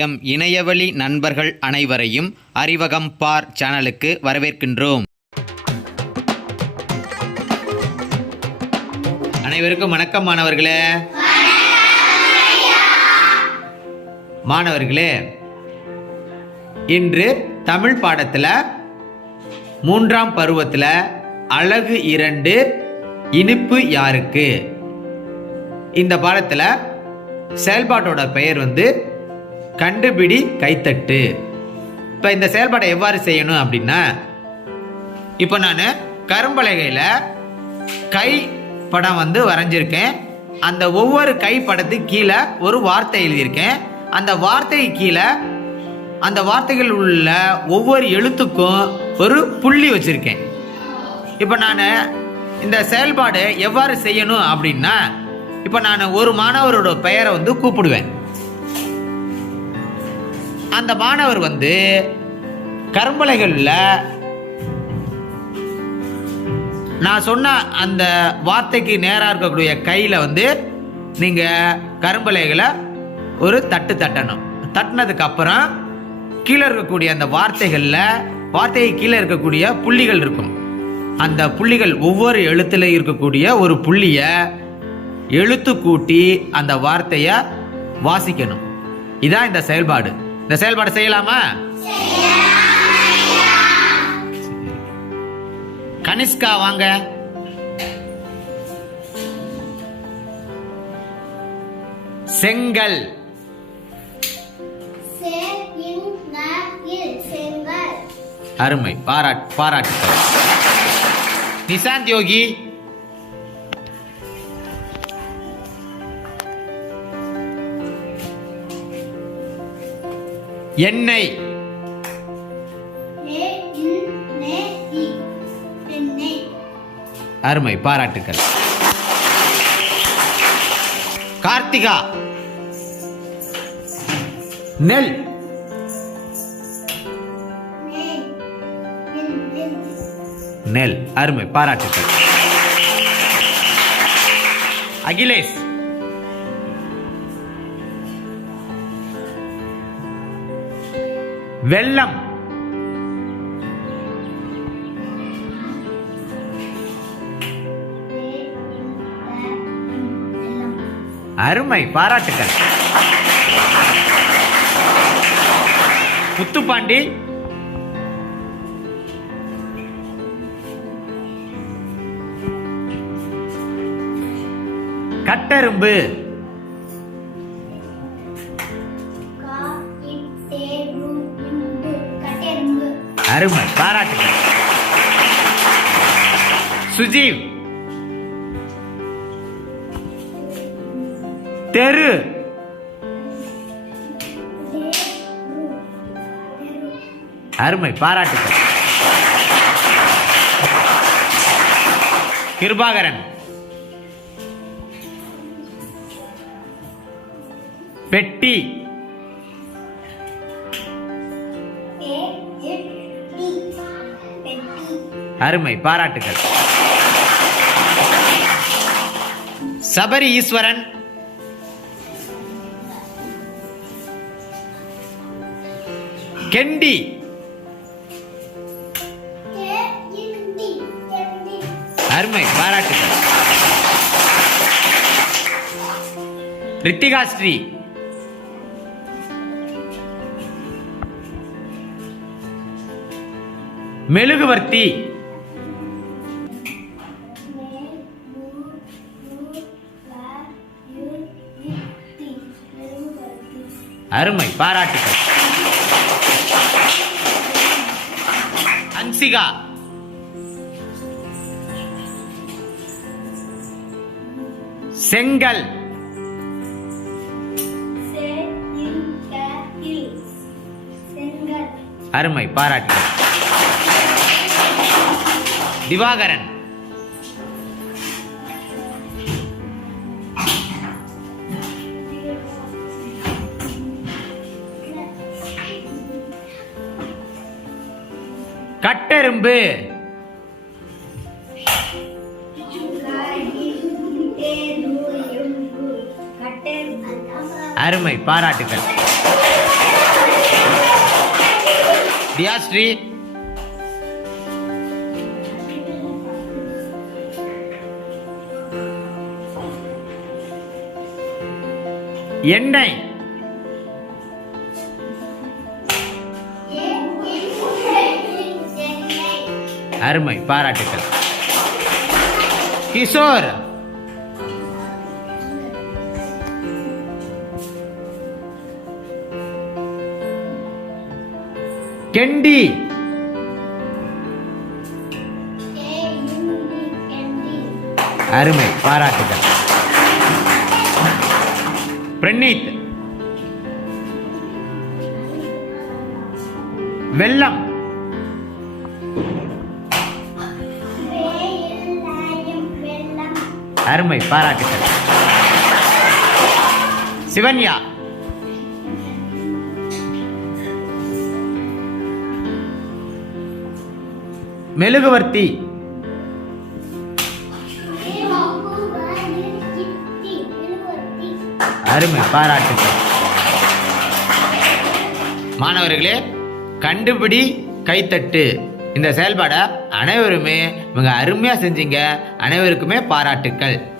M இணையவழி நண்பர்கள் அனைவரையும் அறிவகம் பார் சேனலுக்கு வரவேற்கின்றோம். அனைவருக்கும் வணக்கம் மாணவர்களே. மாணவர்களே இன்று தமிழ் பாடத்தில் மூன்றாம் பருவத்தில் அழகு இரண்டு இனிப்பு யாருக்கு? இந்த பாடத்தில் செயல்பாட்டோட பெயர் வந்து கண்டுபிடி கைத்தட்டு. இப்போ இந்த செயல்பாட்டை எவ்வாறு செய்யணும் அப்படின்னா இப்போ நான் கரும்பலகையில் கை படம் வந்து வரைஞ்சிருக்கேன். அந்த ஒவ்வொரு கை படத்துக்கு கீழே ஒரு வார்த்தை எழுதியிருக்கேன். அந்த வார்த்தைக்கு கீழே அந்த வார்த்தைகள் உள்ள ஒவ்வொரு எழுத்துக்கும் ஒரு புள்ளி வச்சுருக்கேன். இப்போ நான் இந்த செயல்பாடு எவ்வாறு செய்யணும் அப்படின்னா இப்போ நான் ஒரு மாணவரோட பெயரை வந்து கூப்பிடுவேன். அந்த மாணவர் வந்து கரும்பலைகளில் நான் சொன்ன அந்த வார்த்தைக்கு நேராக இருக்கக்கூடிய கையில் வந்து நீங்கள் கரும்பலைகளை ஒரு தட்டு தட்டணும். தட்டினதுக்கு அப்புறம் கீழே இருக்கக்கூடிய அந்த வார்த்தைகளில் வார்த்தைக்கு கீழே இருக்கக்கூடிய புள்ளிகள் இருக்கும். அந்த புள்ளிகள் ஒவ்வொரு எழுத்துல இருக்கக்கூடிய ஒரு புள்ளியை எழுத்து கூட்டி அந்த வார்த்தையை வாசிக்கணும். இதான் இந்த செயல்பாடு. இந்த செயல்பாடு செய்யலாமா? கனிஷ்கா வாங்க. செங்கல். அருமை. பாராட் பாராட்டு நிசாந்த் யோகி. எண்ணெய். அருமை. பாராட்டுக்கள். கார்த்திகா. நெல். நெல். அருமை. பாராட்டுக்கள். அகிலேஷ். வெள்ளம். அருமை பாராட்டுக்கள். முத்துப்பாண்டி. கட்டெரும்பு. அருமை. பாராட்டுகள். சுஜீவ். தெரு. அருமை. பாராட்டுகள். கிருபாகரன். பெட்டி. அருமை பாராட்டுகள். சபரி ஈஸ்வரன். கெண்டி. அருமை பாராட்டுகள். ரித்திகா ஸ்ரீ. மெழுகுவர்த்தி. அருமை பாராட்டுகள் அன்சிகா. செங்கல். அருமை பாராட்டுகள் திவாகரன். கட்டெரும்பு. அருமை பாராட்டுகள் தியாஸ்ரீ எண்ணெய். அருமை பாராட்டுக்கள். கிஷோர். கெண்டி. அருமை பாராட்டுகள் பிரணீத் வெள்ளம். அருமை பாராட்டுகள் சிவன்யா. மெழுகுவர்த்தி. அருமை பாராட்டுகள். மாணவர்களே கண்டுபிடி கைத்தட்டு. இந்த செயல்பாடை அனைவருமே மிக அருமையாக செஞ்சீங்க. அனைவருக்குமே பாராட்டுக்கள்.